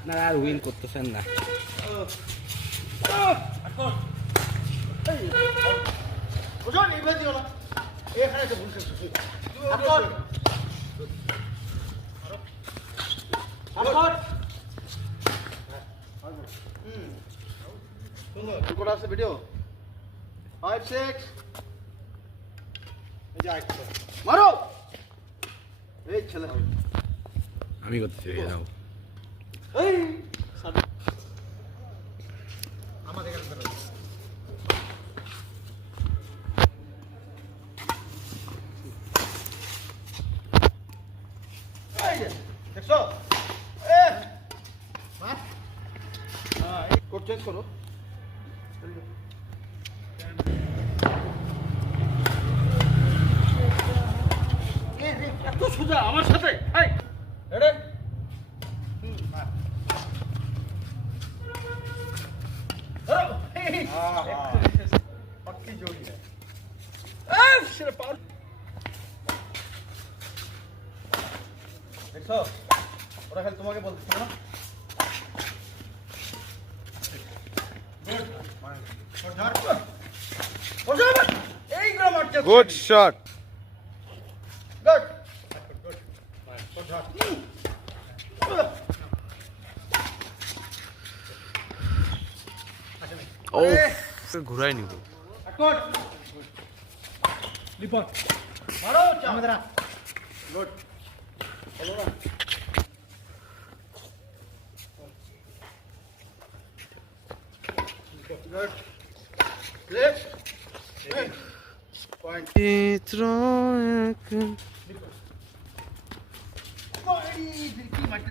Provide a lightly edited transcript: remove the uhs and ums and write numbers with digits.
আপনারা আর উইন করতেছেন না। ভিডিও 5 6 মারো এই ছেলে আমি করতেছি যাও। এই দেখছো কোড চেঞ্জ করো এত সোজা আমার সাথে पक्की जोड़ी है देखो ওরা খালি তোমাকে বলতেছিল না গুড শট। গুড ও ঘুরাই নিব। লিপট মারো আমাদের গুড চলো না গুড লেফট পয়েন্ট চিত্র